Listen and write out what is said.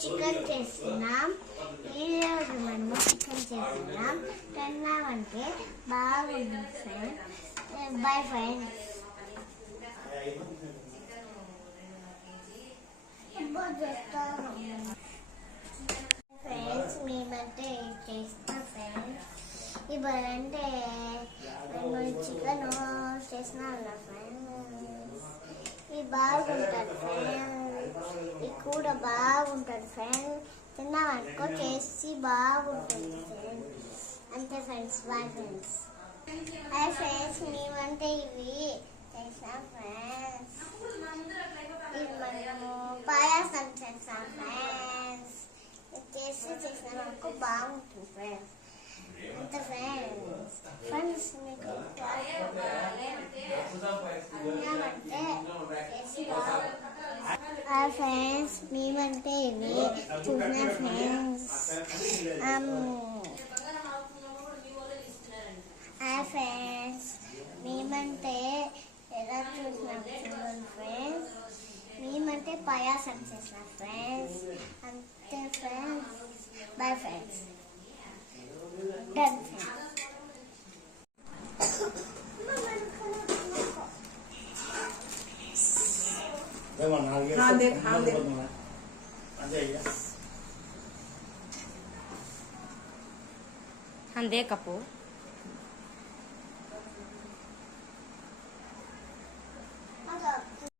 Chicken చేస్తున్నాం. ఈరోజు మనము చికెన్ చేస్తున్నాం. తిన్నామంటే బాగుంది ఫ్రెండ్స్. Bye friends. ఫ్రెండ్స్ మేమంటే చేస్తాం ఫ్రెండ్స్. ఇప్పుడంటే మేము చికెన్ చేసినాం ఫ్రెండ్స్. ఇది బాగుంటుంది ఫ్రెండ్స్. ఇది కూడా బాగుంటుంది ఫ్రెండ్స్. తిన్నామనుకో చేసి బాగుంటుంది ఫ్రెండ్స్. అంతే friends. Bye friends. Hi friends. మేమంటే ఇవి చేసాం ఫ్రెండ్స్. ఇది మనము పాయాసం చేస్తాం ఫ్రెండ్స్. చేసినామనుకో బాగుంటుంది ఫ్రెండ్స్. అంతే ఫ్రెండ్స్. ఫ్రెండ్స్ మీకు ఫ్రెండ్స్ మేమంటే ఇవి చూసిన ఫ్రెండ్స్. ఫ్రెండ్స్ మేమంటే ఎలా చూసినాం చూడండి ఫ్రెండ్స్. మేమంటే పాయాసం చేసినాం ఫ్రెండ్స్. అంతే friends. Bye friends. Done friends. हाँ देख कपू